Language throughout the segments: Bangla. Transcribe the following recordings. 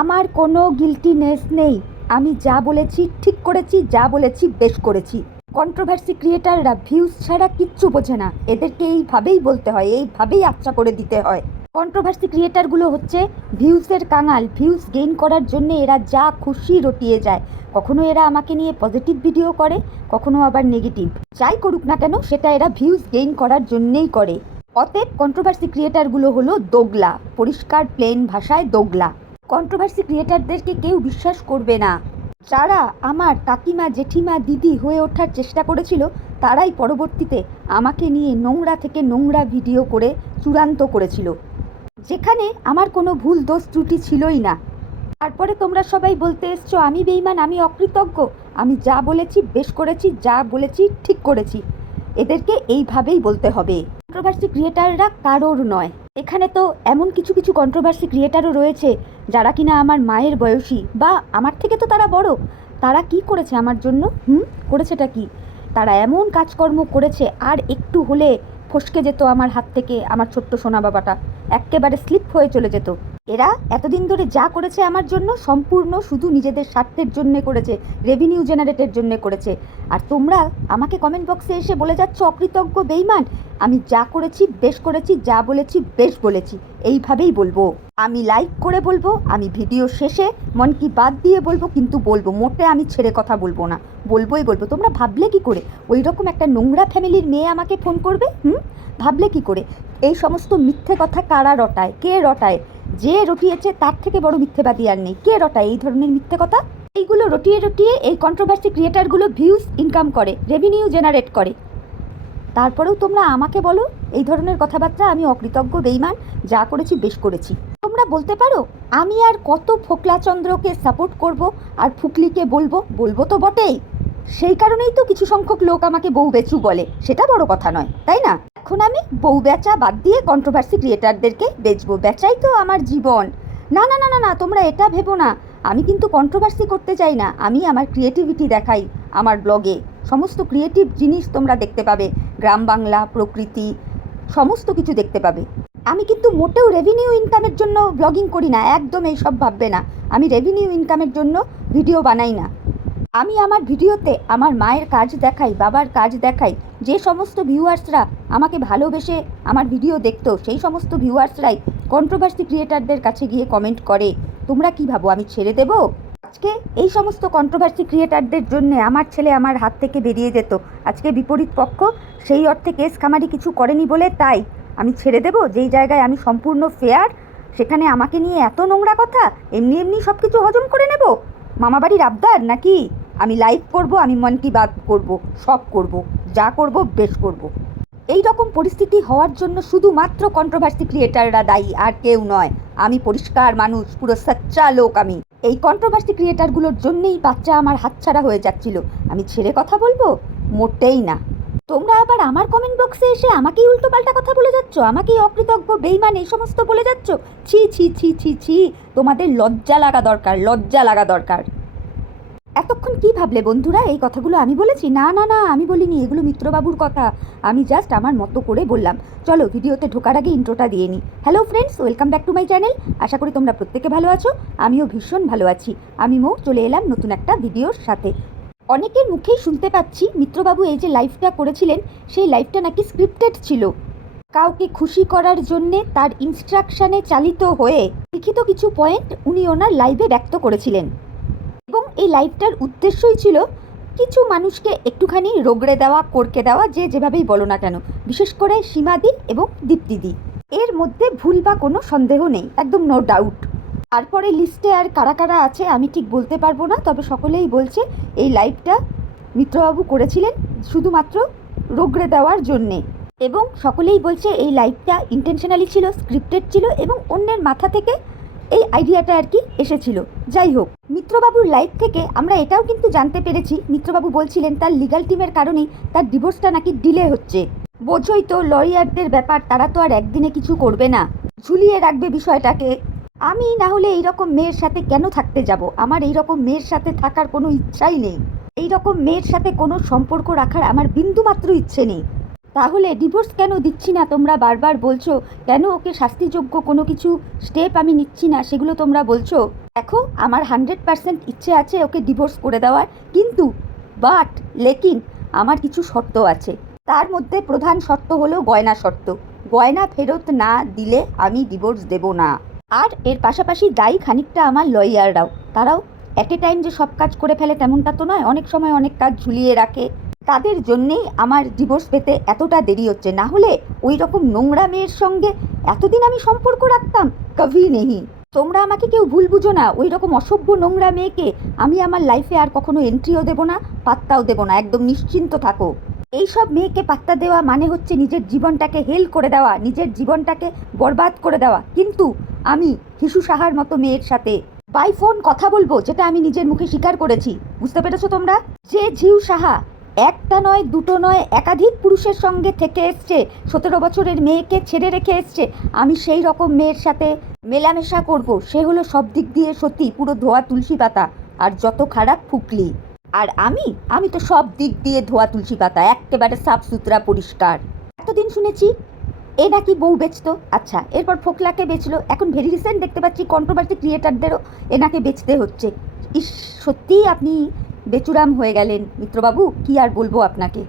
আমার কোনো গিলটিনেস নেই। আমি যা বলেছি, ঠিক করেছি, যা বলেছি, বেশ করেছি। কন্ট্রোভার্সি ক্রিয়েটাররা ভিউজ ছাড়া কিচ্ছু বোঝে না। এদেরকে এইভাবেই বলতে হয়, এইভাবেই আচ্ছা করে দিতে হয়। কন্ট্রোভার্সি ক্রিয়েটারগুলো হচ্ছে ভিউজের কাঙাল। ভিউজ গেইন করার জন্য এরা যা খুশি রটিয়ে যায়। কখনো এরা আমাকে নিয়ে পজিটিভ ভিডিও করে, কখনো আবার নেগেটিভ যাই করুক না কেন, সেটা এরা ভিউজ গেইন করার জন্যেই করে। অতএব কন্ট্রোভার্সি ক্রিয়েটারগুলো হলো দোগলা। পরিষ্কার প্লেন ভাষায় দোগলা। কন্ট্রোভার্সি ক্রিয়েটারদেরকে কেউ বিশ্বাস করবে না। যারা আমার কাকিমা, জেঠিমা, দিদি হয়ে ওঠার চেষ্টা করেছিল, তারাই পরবর্তীতে আমাকে নিয়ে নোংরা থেকে নোংরা ভিডিও করে চূড়ান্ত করেছিল। যেখানে আমার কোনো ভুল, দোষ ত্রুটি ছিলই না। তারপরে তোমরা সবাই বলতে এসছো, আমি বেইমান আমি অকৃতজ্ঞ। আমি যা বলেছি, বেশ করেছি, যা বলেছি, ঠিক করেছি। এদেরকে এইভাবেই বলতে হবে। কন্ট্রোভার্সি ক্রিয়েটাররা কারোর নয়। এখানে তো এমন কিছু কিছু কন্ট্রোভার্সি ক্রিয়েটারও রয়েছে যারা কিনা আমার মায়ের বয়সী বা আমার থেকে তো তারা বড়। তারা কি করেছে আমার জন্য? হুম? করেছেটা কি? তারা এমন কাজকর্ম করেছে, আর একটু হলে ফসকে যেত আমার হাত থেকে আমার ছোট্ট সোনা বাবাটা। একেবারে স্লিপ হয়ে চলে যেত। এরা এতদিন ধরে যা করেছে আমার জন্য সম্পূর্ণ শুধু নিজেদের স্বার্থের জন্য করেছে রেভিনিউ জেনারেটের জন্য করেছে। আর তোমরা আমাকে কমেন্ট বক্সে এসে বলে যাচ্ছ, অকৃতজ্ঞ, বেইমান, আমি যা করেছি, বেশ করেছি, যা বলেছি, বেশ বলেছি, এইভাবেই বলব। আমি লাইক করে বলব, আমি ভিডিও শেষে মন কি বাদ দিয়ে বলব, কিন্তু বলব, মোটে আমি ছেড়ে কথা বলব না। বলবোই বলব। তোমরা ভাবলে কি করে? ওই রকম একটা নোংরা ফ্যামিলির মেয়ে আমাকে ফোন করবে, হুম? ভাবলে কি করে? এই সমস্ত মিথ্যে কথা কারা রটায়? কে রটায়? যে রটিয়েছে তার থেকে বড় মিথ্যেবাদী আর নেই। কে রটায় এই ধরনের মিথ্যে কথা? এইগুলো রটিয়ে রটিয়ে এই কন্ট্রোভার্সি ক্রিয়েটারগুলো ভিউজ ইনকাম করে রেভিনিউ জেনারেট করে। তারপরেও তোমরা আমাকে বলো, এই ধরনের কথাবার্তা আমি অকৃতজ্ঞ বেইমান যা করেছি বেশ করেছি। তোমরা বলতে পারো, আমি আর কত ফোকলাচন্দ্রকে সাপোর্ট করব আর ফুকলিকে বলব? বলব তো বটেই। সেই কারণেই তো কিছু সংখ্যক লোক আমাকে বউ বেচু বলে। সেটা বড় কথা নয়, তাই না? এখন আমি বউ বেচা বাদ দিয়ে কন্ট্রোভার্সি ক্রিয়েটারদেরকে বেচবো। বেচাই তো আমার জীবন। না না না না না, তোমরা এটা ভেবো না। আমি কিন্তু কন্ট্রোভার্সি করতে চাই না। আমি আমার ক্রিয়েটিভিটি দেখাই আমার ব্লগে সমস্ত ক্রিয়েটিভ জিনিস তোমরা দেখতে পাবে। গ্রাম বাংলা, প্রকৃতি, সমস্ত কিছু দেখতে পাবে। আমি কিন্তু মোটেও রেভিনিউ ইনকামের জন্য ব্লগিং করি না। একদম এইসব ভাববে না। আমি রেভিনিউ ইনকামের জন্য ভিডিও বানাই না। আমি আমার ভিডিওতে আমার মায়ের কাজ দেখাই, বাবার কাজ দেখাই। যে সমস্ত ভিউয়ার্সরা আমাকে ভালোবেসে আমার ভিডিও দেখতো, সেই সমস্ত ভিউয়ার্সরাই কন্ট্রোভার্সি ক্রিয়েটারদের কাছে গিয়ে কমেন্ট করে, তোমরা কি ভাবো, আমি ছেড়ে দেব? আজকে এই সমস্ত কন্ট্রোভার্সি ক্রিয়েটারদের জন্য আমার ছেলে আমার হাত থেকে বেরিয়ে যেত। আজকে বিপরীত পক্ষ সেই অর্থে কেস কামারি কিছু করেনি বলে তাই আমি ছেড়ে দেব, যেই জায়গায় আমি সম্পূর্ণ ফেয়ার সেখানে আমাকে নিয়ে এত নোংরা কথা, এমনি এমনি সব কিছু হজম করে নেব? মামাবাড়ির আবদার নাকি? আমি লাইভ করব, আমি মন কি বাত করব, সব করব, যা করব, বেশ করব। এই রকম পরিস্থিতি হওয়ার জন্য শুধুমাত্র কন্ট্রোভার্সি ক্রিয়েটাররা দায়ী, আর কেউ নয়। আমি পরিষ্কার মানুষ, পুরো সচ্চা লোক আমি। এই কন্ট্রোভার্সি ক্রিয়েটারগুলোর জন্যেই বাচ্চা আমার হাতছাড়া হয়ে যাচ্ছিল। আমি ছেড়ে কথা বলব? মোটেই না। তোমরা আবার আমার কমেন্ট বক্সে এসে আমাকেই উল্টোপাল্টা কথা বলে যাচ্ছ? আমাকেই অকৃতজ্ঞ, বেইমান, এই সমস্ত বলে যাচ্ছ? ছি ছি ছি ছি ছি। তোমাদের লজ্জা লাগা দরকার, লজ্জা লাগা দরকার। এতক্ষণ কি ভাবলে বন্ধুরা? এই কথাগুলো আমি বলেছি? না না না, আমি বলিনি, এগুলো মিত্রবাবুর কথা। আমি জাস্ট আমার মতো করে বললাম। চলো, ভিডিওতে ঢোকার আগে ইন্ট্রোটা দিয়ে নিই hello friends welcome back to my channel আশা করি তোমরা প্রত্যেকে ভালো আছো। আমিও ভীষণ ভালো আছি। আমি মৌ, চলে এলাম নতুন একটা ভিডিওর সাথে। অনেকের মুখেই শুনতে পাচ্ছি, মিত্রবাবু এই যে লাইফটা করেছিলেন, সেই লাইফটা নাকি স্ক্রিপ্টেড ছিল। কাউকে খুশি করার জন্যে তার ইনস্ট্রাকশানে চালিত হয়ে লিখিত কিছু পয়েন্ট উনি ওনার লাইভে ব্যক্ত করেছিলেন। এবং এই লাইভটার উদ্দেশ্যই ছিল কিছু মানুষকে একটুখানি রগড়ে দেওয়া, করকে দেওয়া, যে যেভাবেই বলো না কেন। বিশেষ করে সীমাদি এবং দীপ্তিদি। এর মধ্যে ভুল বা কোনো সন্দেহ নেই, একদম নো ডাউট তারপরে লিস্টে আর কারা কারা আছে আমি ঠিক বলতে পারব না, তবে সকলেই বলছে এই লাইভটা মিত্রবাবু করেছিলেন শুধুমাত্র রগড়ে দেওয়ার জন্যে। এবং সকলেই বলছে এই লাইভটা ইন্টেনশনালি ছিল স্ক্রিপ্টেড ছিল এবং অন্যের মাথা থেকে এই আইডিয়াটা আর কি এসেছিল। যাই হোক, মিত্রবাবুর লাইফ থেকে আমরা এটাও কিন্তু জানতে পেরেছি। মিত্রবাবু বলছিলেন, তার লিগাল টিমের কারণেই তার ডিভোর্সটা নাকি ডিলে হচ্ছে। বোঝই তো লয়ারদের ব্যাপার, তারা তো আর একদিনে কিছু করবে না। ঝুলিয়ে রাখবে বিষয়টাকে। আমি না হলে এইরকম মেয়ের সাথে কেন থাকতে যাব? আমার এইরকম মেয়ের সাথে থাকার কোনো ইচ্ছাই নেই। এইরকম মেয়ের সাথে কোনো সম্পর্ক রাখার আমার বিন্দুমাত্র ইচ্ছে নেই। তাহলে ডিভোর্স কেন দিচ্ছি না তোমরা বারবার বলছো? কেন ওকে শাস্তিযোগ্য কোনো কিছু স্টেপ আমি নিচ্ছি না সেগুলো তোমরা বলছো? দেখো, আমার হান্ড্রেড পার্সেন্ট ইচ্ছে আছে ওকে ডিভোর্স করে দেওয়ার। কিন্তু বাট লেকিন, আমার কিছু শর্ত আছে। তার মধ্যে প্রধান শর্ত হলো গয়না শর্ত। গয়না ফেরত না দিলে আমি ডিভোর্স দেব না। আর এর পাশাপাশি দায়ী খানিকটা আমার লয়াররাও তারাও অ্যাট এ টাইম যে সব কাজ করে ফেলে তেমনটা তো নয়, অনেক সময় অনেক কাজ ঝুলিয়ে রাখে। তাদের জন্যেই আমার ডিভোর্স পেতে এতটা দেরি হচ্ছে। না হলে ওই রকম নোংরা মেয়ের সঙ্গে এতদিন আমি সম্পর্ক রাখতাম, কভি নেহি তোমরা আমাকে কেউ ভুল বুঝো না ওই রকম অসভ্য নোংরা মেয়েকে আমি আমার লাইফে আর কখনো এন্ট্রিও দেবো না, পাত্তাও দেবো না, একদম নিশ্চিন্ত থাকো। এইসব মেয়েকে পাত্তা দেওয়া মানে হচ্ছে নিজের জীবনটাকে হেল করে দেওয়া, নিজের জীবনটাকে বরবাদ করে দেওয়া। কিন্তু আমি হিসু সাহার মতো মেয়ের সাথে বাই ফোন কথা বলব, যেটা আমি নিজের মুখে স্বীকার করেছি। বুঝতে পেরেছ তোমরা? যে ঝিউ সাহা একটা নয়, দুটো নয়, একাধিক পুরুষের সঙ্গে থেকে এসছে। সতেরো বছরের মেয়েকে ছেড়ে রেখে এসছে। আমি সেই রকম মেয়ের সাথে মেলামেশা করব। সে হলো সব দিক দিয়ে সত্যি, পুরো ধোয়া তুলসী পাতা। আর যত খারাপ ফুকলি। আর আমি? আমি তো সব দিক দিয়ে ধোয়া তুলসী পাতা, একেবারে সাফ সুতরা পরিষ্কার। এতদিন শুনেছি, এ নাকি বউ বেচতো। আচ্ছা এরপর ফোকলাকে বেচলো। এখন ভেরি রিসেন্ট দেখতে পাচ্ছি কন্ট্রোভার্সি ক্রিয়েটারদেরও এনাকে বেচতে হচ্ছে। ইস, সত্যিই আপনি বেচুরাম হয়ে গেলেন, মিত্রবাবু। কি আর বলব আপনাকে?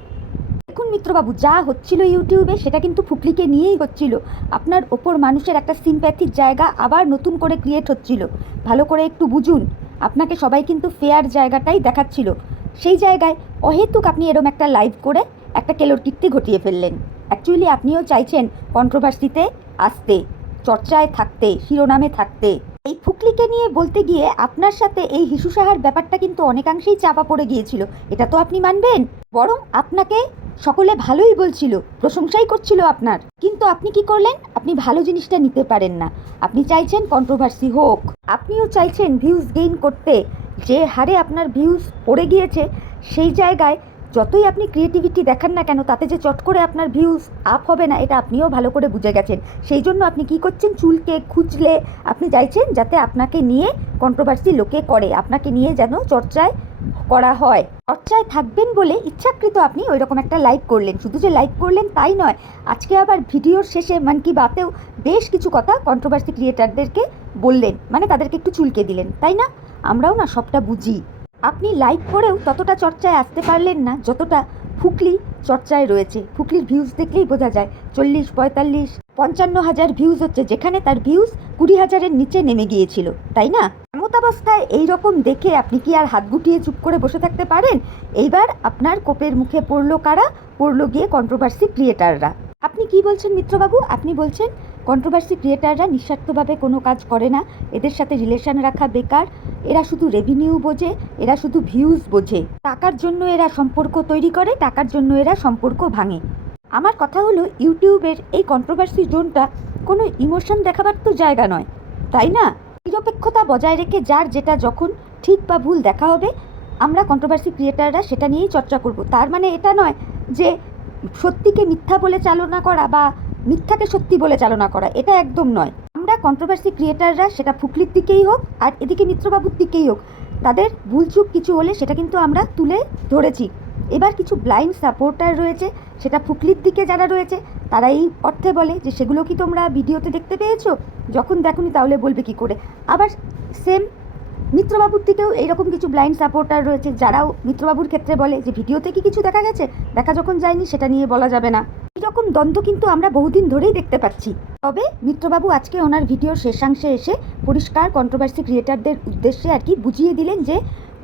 দেখুন মিত্রবাবু, যা হচ্ছিল ইউটিউবে, সেটা কিন্তু ফুকলিকে নিয়েই হচ্ছিল। আপনার ওপর মানুষের একটা সিম্প্যাথির জায়গা আবার নতুন করে ক্রিয়েট হচ্ছিল। ভালো করে একটু বুঝুন। আপনাকে সবাই কিন্তু ফেয়ার জায়গাটাই দেখাচ্ছিল। সেই জায়গায় অহেতুক আপনি এরম একটা লাইভ করে একটা কেলোর কীর্তি ঘটিয়ে ফেললেন। অ্যাকচুয়ালি আপনিও চাইছেন কন্ট্রোভার্সিতে আসতে, চর্চায় থাকতে, শিরোনামে থাকতে। এই ফুকলিকে নিয়ে বলতে গিয়ে আপনার সাথে এই হিসু সাহার ব্যাপারটা কিন্তু অনেকাংশেই চাপা পড়ে গিয়েছিল। এটা তো আপনি মানবেন। বরং আপনাকে সকলে ভালোই বলছিল, প্রশংসাই করছিল আপনার। কিন্তু আপনি কি করলেন? আপনি ভালো জিনিসটা নিতে পারেন না। আপনি চাইছেন কন্ট্রোভার্সি হোক। আপনিও চাইছেন ভিউজ গেইন করতে। যে হারে আপনার ভিউজ পড়ে গিয়েছে, সেই জায়গায় যতই আপনি ক্রিয়েটিভিটি দেখান না কেন, তাতে যে চট করে আপনার ভিউজ আপ হবে না, এটা আপনিও ভালো করে বুঝে গেছেন। সেই জন্য আপনি কি করছেন? চুলকে খুঁজলে আপনি চাইছেন যাতে আপনাকে নিয়ে কন্ট্রোভার্সি লোকে করে, আপনাকে নিয়ে যেন চর্চায় করা হয়। চর্চায় থাকবেন বলে ইচ্ছাকৃত আপনি ওই রকম একটা লাইভ করলেন। শুধু যে লাইভ করলেন তাই নয়, আজকে আবার ভিডিওর শেষে মন কি বাতেও বেশ কিছু কথা কন্ট্রোভার্সি ক্রিয়েটারদেরকে বললেন মানে তাদেরকে একটু চুলকে দিলেন, তাই না? আমরাও না সবটা বুঝি। আপনি লাইভ করেও ততটা চর্চায় আসতে পারলেন না, যতটা ফুকলি চর্চায় রয়েছে। ফুকলির ভিউজ দেখলেই বোঝা যায়, চল্লিশ, পঁয়তাল্লিশ, পঞ্চান্ন হাজার ভিউজ হচ্ছে, যেখানে তার ভিউজ কুড়ি হাজারের নিচে নেমে গিয়েছিল, তাই না? এমতাবস্থায় এই রকম দেখে আপনি কি আর হাত গুটিয়ে চুপ করে বসে থাকতে পারেন? এইবার আপনার কোপের মুখে পড়ল কারা? পড়ল গিয়ে কন্ট্রোভার্সি ক্রিয়েটাররা আপনি কি বলছেন মিত্রবাবু? আপনি বলছেন কন্ট্রোভার্সি ক্রিয়েটাররা নিঃস্বার্থভাবে কোনো কাজ করে না। এদের সাথে রিলেশন রাখা বেকার। এরা শুধু রেভিনিউ বোঝে, এরা শুধু ভিউজ বোঝে। টাকার জন্য এরা সম্পর্ক তৈরি করে, টাকার জন্য এরা সম্পর্ক ভাঙে। আমার কথা হলো, ইউটিউবের এই কন্ট্রোভার্সি জোনটা কোনো ইমোশন দেখাবার তো জায়গা নয়, তাই না? নিরপেক্ষতা বজায় রেখে যার যেটা যখন ঠিক বা ভুল দেখা হবে, আমরা কন্ট্রোভার্সি ক্রিয়েটাররা সেটা নিয়েই চর্চা করব। তার মানে এটা নয় যে সত্যিকে মিথ্যা বলে চালনা করা বা মিথ্যাকে সত্যি বলে চালনা করা, এটা একদম নয়। আমরা কন্ট্রোভার্সি ক্রিয়েটাররা সেটা ফুকলির দিকেই হোক আর এদিকে মিত্রবাবুর দিকেই হোক, তাদের ভুলচুক কিছু হলে সেটা কিন্তু আমরা তুলে ধরেছি। এবার কিছু ব্লাইন্ড সাপোর্টার রয়েছে, সেটা ফুকলির দিকে যারা রয়েছে, তারা এই অর্থে বলে যে, সেগুলো কি তোমরা ভিডিওতে দেখতে পেয়েছ? যখন দেখোনি তাহলে বলবে কি করে? আবার সেম মিত্রবাবুর দিকেও এইরকম কিছু ব্লাইন্ড সাপোর্টার রয়েছে, যারাও মিত্রবাবুর ক্ষেত্রে বলে যে, ভিডিওতে কি কিছু দেখা গেছে? দেখা যখন যায়নি, সেটা নিয়ে বলা যাবে না। এরকম দ্বন্দ্ব কিন্তু আমরা বহুদিন ধরেই দেখতে পাচ্ছি। তবে মিত্রবাবু আজকে ওনার ভিডিওর শেষাংশে এসে পরিষ্কার কন্ট্রোভার্সি ক্রিয়েটারদের উদ্দেশ্যে আর কি বুঝিয়ে দিলেন যে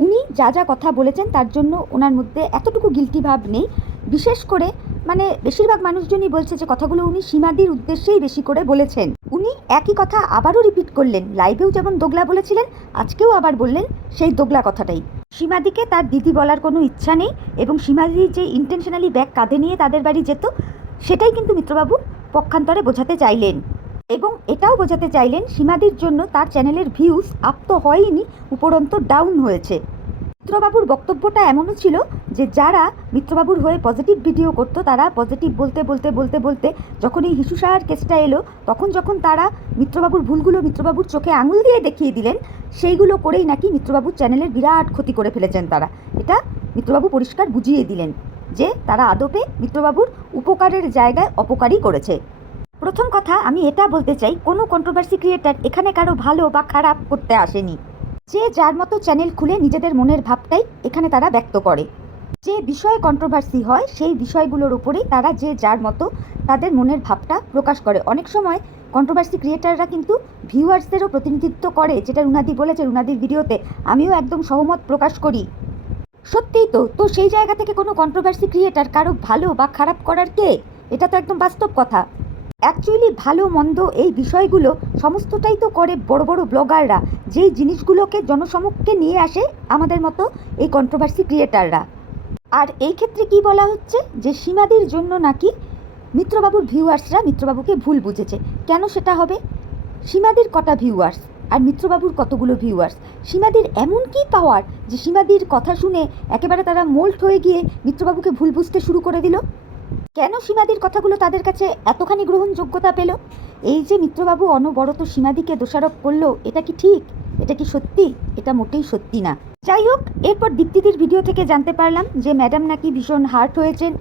উনি যা যা কথা বলেছেন তার জন্য ওনার মধ্যে এতটুকু গিলটি ভাব নেই। বিশেষ করে মানে বেশিরভাগ মানুষজনই বলছে যে কথাগুলো উনি সীমাদির উদ্দেশ্যেই বেশি করে বলেছেন। উনি একই কথা আবারও রিপিট করলেন লাইভেও যেমন দোগলা বলেছিলেন, আজকেও আবার বললেন সেই দোগলা কথাটাই। সীমাদিকে তার দিদি বলার কোনো ইচ্ছা নেই এবং সীমাদি যে ইন্টেনশনালি ব্যাগ কাঁধে নিয়ে তাদের বাড়ি যেত সেটাই কিন্তু মিত্রবাবু পক্ষান্তরে বোঝাতে চাইলেন। এবং এটাও বোঝাতে চাইলেন সীমাদির জন্য তার চ্যানেলের ভিউজ আপ তো হয়নি, উপরন্ত ডাউন হয়েছে। মিত্রবাবুর বক্তব্যটা এমনও ছিল যে যারা মিত্রবাবুর হয়ে পজিটিভ ভিডিও করতো, তারা পজিটিভ বলতে বলতে বলতে বলতে যখন এই হিসু সাহার কেসটা এলো, তখন যখন তারা মিত্রবাবুর ভুলগুলো মিত্রবাবুর চোখে আঙুল দিয়ে দেখিয়ে দিলেন, সেইগুলো করেই নাকি মিত্রবাবুর চ্যানেলের বিরাট ক্ষতি করে ফেলেছেন তারা। এটা মিত্রবাবু পরিষ্কার বুঝিয়ে দিলেন। যে তারা আদপে মিত্রবাবুর উপকারের জায়গায় অপকারই করেছে। প্রথম কথা, আমি এটা বলতে চাই, কোনো কন্ট্রোভার্সি ক্রিয়েটার এখানে কারও ভালো বা খারাপ করতে আসেনি। যে যার মতো চ্যানেল খুলে নিজেদের মনের ভাবটাই এখানে তারা ব্যক্ত করে। যে বিষয়ে কন্ট্রোভার্সি হয়, সেই বিষয়গুলোর উপরেই তারা যে যার মতো তাদের মনের ভাবটা প্রকাশ করে। অনেক সময় কন্ট্রোভার্সি ক্রিয়েটাররা কিন্তু ভিউয়ার্সদেরও প্রতিনিধিত্ব করে, যেটা রুনাদি বলেছে রুনাদির ভিডিওতে, আমিও একদম সহমত প্রকাশ করি। সত্যিই তো তো সেই জায়গা থেকে কোনো কন্ট্রোভার্সি ক্রিয়েটার কারও ভালো বা খারাপ করার কে? এটা তো একদম বাস্তব কথা। অ্যাকচুয়ালি ভালো মন্দ এই বিষয়গুলো সমস্তটাই তো করে বড় বড় ব্লগাররা, যেই জিনিসগুলোকে জনসমক্ষে নিয়ে আসে আমাদের মতো এই কন্ট্রোভার্সি ক্রিয়েটাররা আর এই ক্ষেত্রে কি বলা হচ্ছে? যে সীমাদির জন্য নাকি মিত্রবাবুর ভিউয়ার্সরা মিত্রবাবুকে ভুল বুঝেছে। কেন সেটা হবে? সীমাদির কটা ভিউয়ার্স আর মিত্রবাবুর কতগুলো ভিউয়ার্স সীমাদির এমন কি পাওয়ার যে সীমাদির কথা শুনে একেবারে তারা মোল্ট হয়ে গিয়ে মিত্রবাবুকে ভুল বুঝতে শুরু করে দিল? কেন সীমাদির কথাগুলো তাদের কাছে এতখানি গ্রহণযোগ্যতা পেল? এই যে মিত্রবাবু অনবরত সীমাদিকে দোষারোপ করল, এটা কি ঠিক? এটা কি সত্যি? এটা মোটেই সত্যি না। যাই হোক, এরপর দীপ্তিদির ভিডিও থেকে জানতে পারলাম যে ম্যাডাম নাকি ভীষণ হার্ট হয়েছেন।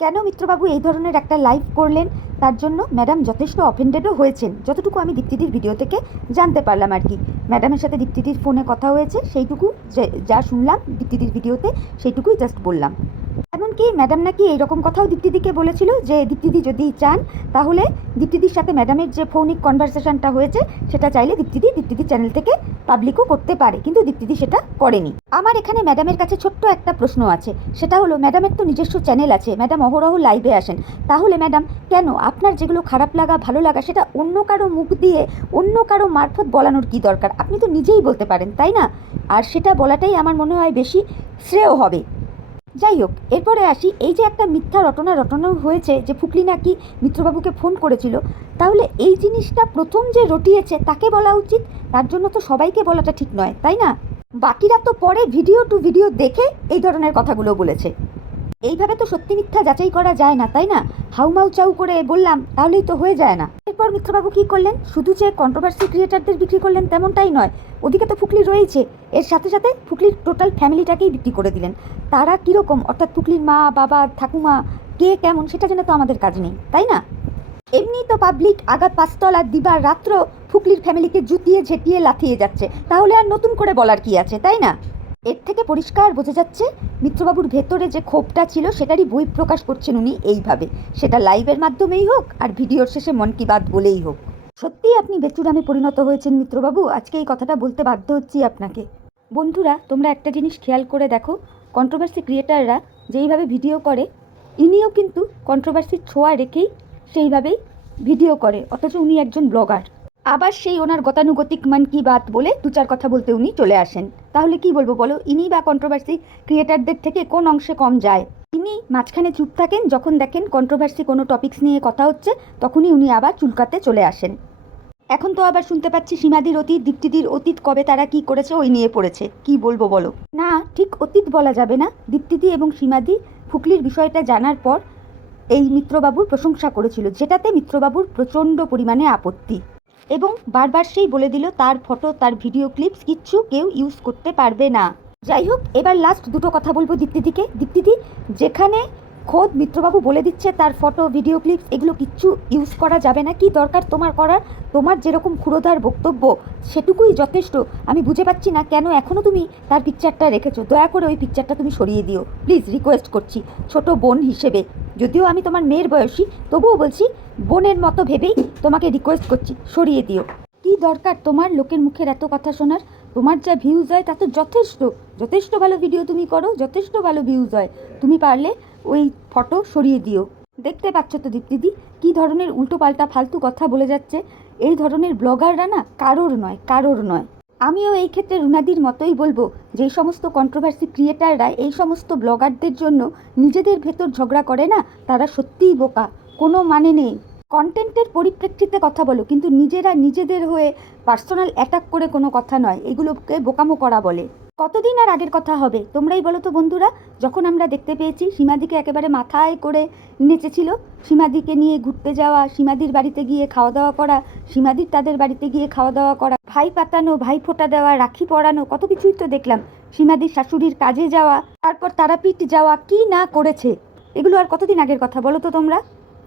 কেন মিত্রবাবু এই ধরনের একটা লাইভ করলেন? তার জন্য ম্যাডাম যথেষ্ট অফেন্ডেডও হয়েছেন। যতটুকু আমি দীপ্তিদির ভিডিও থেকে জানতে পারলাম আর কি। ম্যাডামের সাথে দীপ্তিদির ফোনে কথা হয়েছে, সেইটুকু যে- শুনলাম দীপ্তিদির ভিডিওতে সেইটুকুই জাস্ট বললাম। এমনকি ম্যাডাম নাকি এইরকম কথাও দীপ্তিদিকে বলেছিল যে, দীপ্তিদি যদি চান, তাহলে দীপ্তিদির সাথে ম্যাডামের যে ফোনিক কনভারসেশনটা হয়েছে, সেটা চাইলে দীপ্তিদি দীপ্তিদির চ্যানেল থেকে পাবলিকও করতে পারে। কিন্তু দীপ্তিদি সেটা করেনি। আমার এখানে ম্যাডামের কাছে ছোট্ট একটা প্রশ্ন আছে। সেটা হলো ম্যাডামের তো নিজস্ব চ্যানেল আছে। ম্যাডাম অহরহ লাইভে আসেন। তাহলে ম্যাডাম কেন আপনার যেগুলো খারাপ লাগা, ভালো লাগা, সেটা অন্য কারও মুখ দিয়ে, অন্য কারও মারফত বলানোর কি দরকার? আপনি তো নিজেই বলতে পারেন, তাই না? আর সেটা বলাটাই আমার মনে হয় বেশি শ্রেয় হবে। যাই হোক, এরপরে আসি, এই যে একটা মিথ্যা রটনা রটনা হয়েছে যে ফুকলি নাকি মিত্রবাবুকে ফোন করেছিল, তাহলে এই জিনিসটা প্রথম যে রটিয়েছে তাকে বলা উচিত? তার জন্য তো সবাইকে বলাটা ঠিক নয়, তাই না? বাকিরা তো পরে ভিডিও টু ভিডিও দেখে এই ধরনের কথাগুলো বলেছে। এইভাবে তো সত্যি মিথ্যা যাচাই করা যায় না, তাই না? হাউমাউ চাউ করে বললাম, তাহলেই তো হয়ে যায় না। এরপর মিত্রবাবু কি করলেন? শুধু যে কন্ট্রোভার্সি ক্রিয়েটারদের বিক্রি করলেন তেমনটাই নয়, ওদিকে তো ফুকলি রয়েছে এর সাথে সাথে ফুকলির টোটাল ফ্যামিলিটাকেই বিক্রি করে দিলেন। তারা কীরকম? অর্থাৎ ফুকলির মা, বাবা, ঠাকুমা, কে কেমন? সেটা জেনে তো আমাদের কাজ নেই, তাই না? এমনি তো পাবলিক আগা পাঁচতলা দিবার রাত্র ফুকলির ফ্যামিলিকে জুতিয়ে ঝেঁটিয়ে লাথিয়ে যাচ্ছে। তাহলে আর নতুন করে বলার কি আছে, তাই না? এর থেকে পরিষ্কার বোঝা যাচ্ছে, মিত্রবাবুর ভেতরে যে ক্ষোভটা ছিল সেটারই বই প্রকাশ করছেন উনি এইভাবে। সেটা লাইভের মাধ্যমেই হোক আর ভিডিওর শেষে মন কি বাত বলেই হোক। সত্যিই আপনি বেচুরামে পরিণত হয়েছেন মিত্রবাবু, আজকে এই কথাটা বলতে বাধ্য হচ্ছি আপনাকে। বন্ধুরা, তোমরা একটা জিনিস খেয়াল করে দেখো কন্ট্রোভার্সি ক্রিয়েটাররা যেইভাবে ভিডিও করে, ইনিও কিন্তু কন্ট্রোভার্সির ছোঁয়া রেখেই সেইভাবেই ভিডিও করে, অথচ উনি একজন ব্লগার। আবার সেই ওনার গতানুগতিক মান কি বাত বলে দু চার কথা বলতে উনি চলে আসেন। তাহলে কি বলব বলো? ইনি বা কন্ট্রোভার্সি ক্রিয়েটারদের থেকে কোন অংশে কম যায়? তিনি মাঝখানে চুপ থাকেন, যখন দেখেন কন্ট্রোভার্সি কোনো টপিকস নিয়ে কথা হচ্ছে, তখনই উনি আবার চুলকাতে চলে আসেন। এখন তো আবার শুনতে পাচ্ছি সীমাদির অতীত, দীপ্তিদির অতীত, কবে তারা কি করেছে ওই নিয়ে পড়েছে। কি বলব বলো? না, ঠিক অতীত বলা যাবে না। দীপ্তিদি এবং সীমাদি ফুকলির বিষয়টা জানার পর এই মিত্রবাবুর প্রশংসা করেছিল, যেটাতে মিত্রবাবুর প্রচণ্ড পরিমাণে আপত্তি। এবং বারবার সেই বলে দিল তার ফটো, তার ভিডিও ক্লিপস কিচ্ছু কেউ ইউজ করতে পারবে না। যাই হোক, এবার লাস্ট দুটো কথা বলব দীপ্তিদিকে। দীপ্তিদি, যেখানে খোদ মিত্রবাবু বলে দিচ্ছে তার ফটো ভিডিও ক্লিপস এগুলো কিচ্ছু ইউজ করা যাবে না। কি দরকার তোমার করার? তোমার যেরকম ক্ষুরোধার বক্তব্য, সেটুকুই যথেষ্ট। আমি বুঝে পাচ্ছি না কেন এখনও তুমি তার পিকচারটা রেখেছো। দয়া করে ওই পিকচারটা তুমি সরিয়ে দিও। প্লিজ রিকোয়েস্ট করছি ছোট বোন হিসেবে। যদিও আমি তোমার মেয়ের বয়সী, তবুও বলছি বোনের মতো ভেবেই তোমাকে রিকোয়েস্ট করছি। সরিয়ে দিও। কি দরকার তোমার লোকের মুখের এত কথা শোনার? তোমার যা ভিউজ হয় তা তো যথেষ্ট। যথেষ্ট ভালো ভিডিও তুমি করো, যথেষ্ট ভালো ভিউজ হয়। তুমি পারলে ওই ফটো সরিয়ে দিও। দেখতে পাচ্ছ তো দীপ্তিদি, কী ধরনের উল্টোপাল্টা ফালতু কথা বলে যাচ্ছে। এই ধরনের ব্লগাররা না কারোর নয় কারোর নয়। আমিও এই ক্ষেত্রে রুনাদির মতোই বলব, যে সমস্ত কন্ট্রোভার্সি ক্রিয়েটাররা এই সমস্ত ব্লগারদের জন্য নিজেদের ভেতর ঝগড়া করে না, তারা সত্যিই বোকা, কোনো মানে নেই। কন্টেন্টের পরিপ্রেক্ষিতে কথা বলো, কিন্তু নিজেরা নিজেদের হয়ে পার্সোনাল অ্যাটাক করে কোনো কথা নয়, এগুলোকে বোকামো করা বলে। কতদিন আর আগের কথা হবে? তোমরাই বলো তো বন্ধুরা। যখন আমরা দেখতে পেয়েছি, সীমাদিকে একেবারে মাথায় করে নেচেছিল। সীমাদিকে নিয়ে ঘুরতে যাওয়া, সীমাদির বাড়িতে গিয়ে খাওয়া দাওয়া করা, সীমাদির তাদের বাড়িতে গিয়ে খাওয়া দাওয়া করা, ভাই পাতানো, ভাই ফোঁটা দেওয়া, রাখি পরানো, কত কিছুই তো দেখলাম। সীমাদির শাশুড়ির কাজে যাওয়া, তারপর তারাপীঠ যাওয়া, কি না করেছে? এগুলো আর কতদিন আগের কথা বলো তো তোমরা?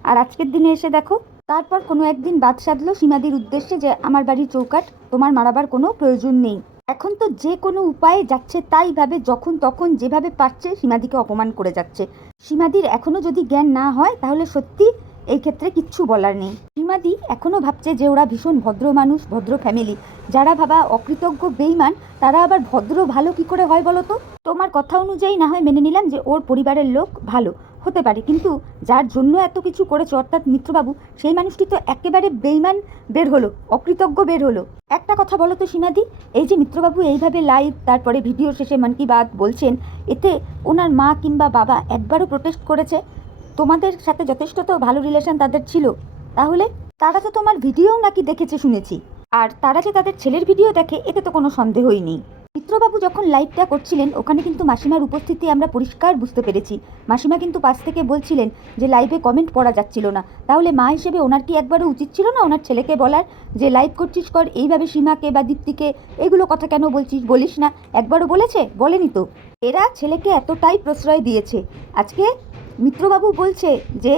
আর আজকের দিনে এসে দেখো, তারপর কোনো একদিন বাদ সাধলো সীমাদির উদ্দেশ্যে যে, আমার বাড়ির চৌকাট তোমার মারাবার কোনো প্রয়োজন নেই। এখন তো যে কোনো উপায়ে যাচ্ছে তাই ভাবে যখন তখন যেভাবে পারছে সীমাদিকে অপমান করে যাচ্ছে। সীমাদির এখনও যদি জ্ঞান না হয়, তাহলে সত্যি এই ক্ষেত্রে কিচ্ছু বলার নেই। সীমাদি এখনও ভাবছে যে ওরা ভীষণ ভদ্র মানুষ, ভদ্র ফ্যামিলি। যারা ভাবা অকৃতজ্ঞ বেইমান তারা আবার ভদ্র ভালো কি করে হয় বলো তো? তোমার কথা অনুযায়ী না হয় মেনে নিলাম যে ওর পরিবারের লোক ভালো। হতে পারে, কিন্তু যার জন্য এত কিছু করেছে অর্থাৎ মিত্রবাবু, সেই মানুষটি তো একেবারে বেইমান বের হলো, অকৃতজ্ঞ বের হলো। একটা কথা বলো তো সীমাদি, এই যে মিত্রবাবু এইভাবে লাইভ তারপরে ভিডিও শেষে মন কি বাত বলছেন, এতে ওনার মা কিংবা বাবা একবারও প্রোটেস্ট করেছে? তোমাদের সাথে যথেষ্ট তো ভালো রিলেশন তাদের ছিল। তাহলে তারা তো তোমার ভিডিও নাকি দেখেছে শুনেছি। আর তারা যে তাদের ছেলের ভিডিও দেখে, এতে তো কোনো সন্দেহই নেই। মিত্রবাবু যখন লাইভটা করছিলেন, ওখানে কিন্তু মাসিমার উপস্থিতি আমরা পরিষ্কার বুঝতে পেরেছি। মাসিমা কিন্তু পাশ থেকে বলছিলেন যে, লাইভে কমেন্ট পড়া যাচ্ছিল না। তাহলে মা হিসেবে ওনার কি একবারও উচিত ছিল না ওনার ছেলেকে বলার? যে, লাইভ করছিস কর, এইভাবে সীমাকে বা দীপ্তিকে এগুলো কথা কেন বলছিস, বলিস না। একবারও বলেছে, বলেনি তো। এরা ছেলেকে এতটাই প্রশ্রয় দিয়েছে। আজকে মিত্রবাবু বলছে যে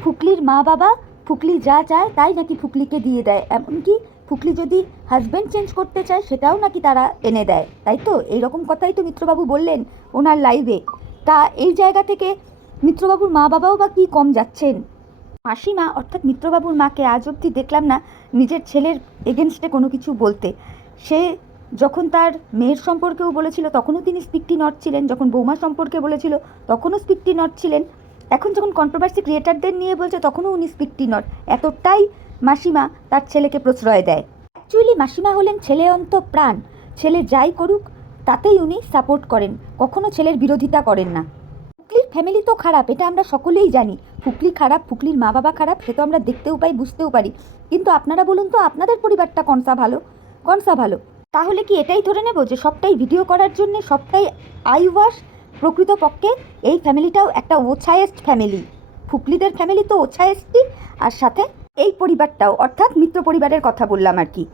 ফুকলির মা বাবা ফুকলি যা চায় তাই নাকি ফুকলিকে দিয়ে দেয়। এমনকি ফুকলি যদি হাজব্যান্ড চেঞ্জ করতে চায়, সেটাও নাকি তারা এনে দেয়। তাই তো? এইরকম কথাই তো মিত্রবাবু বললেন ওনার লাইভে তা এই জায়গা থেকে মিত্রবাবুর মা বাবাও বা কি কম যাচ্ছেন? মাসিমা, অর্থাৎ মিত্রবাবুর মাকে আজ অবধি দেখলাম না, নিজের ছেলের এগেনস্টে কোনো কিছু বলতে। সে যখন তার মেয়ের সম্পর্কেও বলেছিল, তখনও তিনি স্পিকটি নট ছিলেন। যখন বৌমা সম্পর্কে বলেছিল, তখনও স্পিকটি নট ছিলেন। এখন যখন কন্ট্রোভার্সি ক্রিয়েটারদের নিয়ে বলছে, তখনও উনি স্পিকটি নট এতটাই মাসিমা তার ছেলেকে প্রশ্রয় দেয়। অ্যাকচুয়ালি মাসিমা হলেন ছেলে অন্ত প্রাণ। ছেলে যাই করুক, তাতেই উনি সাপোর্ট করেন। কখনো ছেলের বিরোধিতা করেন না। ফুকলির ফ্যামিলি তো খারাপ, এটা আমরা সকলেই জানি। ফুকলি খারাপ, ফুকলির মা বাবা খারাপ, সে তো আমরা দেখতেও পাই, বুঝতেও পারি। কিন্তু আপনারা বলুন তো, আপনাদের পরিবারটা কনসা ভালো? কনসা ভালো? তাহলে কি এটাই ধরে নেব যে সবটাই ভিডিও করার জন্য সবটাই আই ওয়াশ প্রকৃতপক্ষে এই ফ্যামিলিটাও একটা ওছায়েস্ট ফ্যামিলি। ফুকলিদের ফ্যামিলি তো ওছায়েস্টই, আর সাথে এই পরিবারটাও। অর্থাৎ মিত্র পরিবারের কথা বললাম আর কি।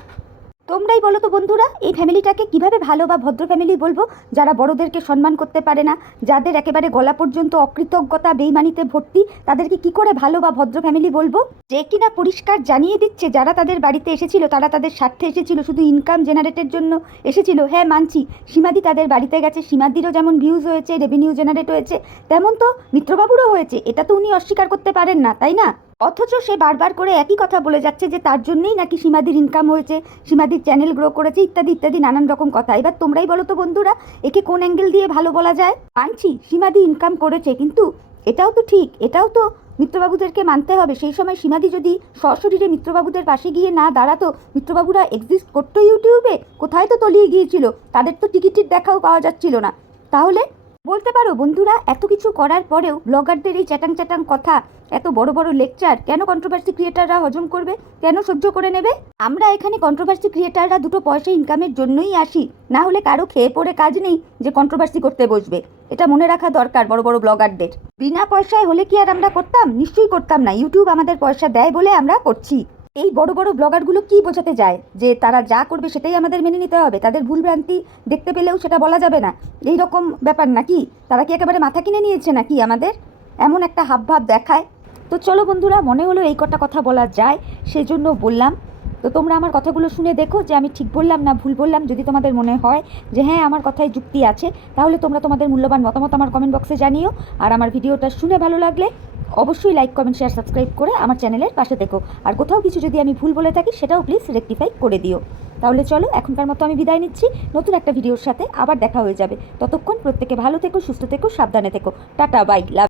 তোমরাই বলো তো বন্ধুরা, এই ফ্যামিলিটাকে কীভাবে ভালো বা ভদ্র ফ্যামিলি বলব? যারা বড়দেরকে সম্মান করতে পারে না, যাদের একেবারে গলা পর্যন্ত অকৃতজ্ঞতা, বেইমানিতে ভর্তি, তাদেরকে কি করে ভালো বা ভদ্র ফ্যামিলি বলব? যে কিনা পরিষ্কার জানিয়ে দিচ্ছে, যারা তাদের বাড়িতে এসেছিল, তারা তাদের স্বার্থে এসেছিল, শুধু ইনকাম জেনারেটের জন্য এসেছিল। হ্যাঁ মানছি, সীমাদি তাদের বাড়িতে গেছে, সীমাদিরও যেমন ভিউজ হয়েছে রেভিনিউ জেনারেট হয়েছে, তেমন তো মিত্রবাবুরও হয়েছে, এটা তো উনি অস্বীকার করতে পারেন না, তাই না? অথচ সে বারবার করে একই কথা বলে যাচ্ছে যে তার জন্যই নাকি সীমাদির ইনকাম হয়েছে, সীমাদির চ্যানেল গ্রো করেছে, ইত্যাদি ইত্যাদি, নানান রকম কথা। এবার তোমরাই বলো তো বন্ধুরা, একে কোন অ্যাঙ্গেল দিয়ে ভালো বলা যায়? মানছি, সীমাদি ইনকাম করেছে, কিন্তু এটাও তো ঠিক, এটাও তো মিত্রবাবুদেরকে মানতে হবে। সেই সময় সীমাদি যদি সশরীরে মিত্রবাবুদের পাশে গিয়ে না দাঁড়াতো, মিত্রবাবুরা এক্সিস্ট করতো ইউটিউবে, কোথায় তো তলিয়ে গিয়েছিল, তাদের তো টিকিটের দেখাও পাওয়া যাচ্ছিল না। তাহলে বলতে পারো বন্ধুরা, এত কিছু করার পরেও ব্লগারদের এই চ্যাটাং চ্যাটাং কথা, এত বড় বড় লেকচার কেন কন্ট্রোভার্সি ক্রিয়েটাররা হজম করবে? কেন সহ্য করে নেবে? আমরা এখানে কন্ট্রোভার্সি ক্রিয়েটাররা দুটো পয়সা ইনকামের জন্যই আসি। না হলে কারও খেয়ে পড়ে কাজ নেই যে কন্ট্রোভার্সি করতে বসবে। এটা মনে রাখা দরকার বড় বড় ব্লগারদের বিনা পয়সায় হলে কি আর আমরা করতাম? নিশ্চয়ই করতাম না। ইউটিউব আমাদের পয়সা দেয় বলে আমরা করছি। এই বড় বড় ব্লগারগুলো কি বোঝাতে যায়? যে তারা যা করবে সেটাই আমাদের মেনে নিতে হবে। তাদের ভুলভ্রান্তি দেখতে পেলেও সেটা বলা যাবে না। এই রকম ব্যাপার নাকি? তারা কি একেবারে মাথা কিনে নিয়েছে নাকি আমাদের? এমন একটা হাবভাব দেখায়। তো চলো বন্ধুরা, মনে হলো এই কটা কথা বলা যায়, সেজন্য বললাম। তো তোমরা আমার কথাগুলো শুনে দেখো যে আমি ঠিক বললাম না ভুল বললাম, যদি তোমাদের মনে হয় যে হ্যাঁ আমার কথায় যুক্তি আছে, তাহলে তোমরা তোমাদের মূল্যবান মতামত আমার কমেন্ট বক্সে জানিও। আর আমার ভিডিওটা শুনে ভালো লাগলে অবশ্যই লাইক কমেন্ট শেয়ার সাবস্ক্রাইব করে আমার চ্যানেলের পাশে থেকো। আর কোথাও কিছু যদি আমি ভুল বলে থাকি, সেটাও প্লিজ রেকটিফাই করে দিও। তাহলে চলো, এখনকার মতো আমি বিদায় নিচ্ছি। নতুন একটা ভিডিওর সাথে আবার দেখা হয়ে যাবে। ততক্ষণ প্রত্যেকে ভালো থেকো, সুস্থ থেকো, সাবধানে থেকো। টাটা বাই লাভ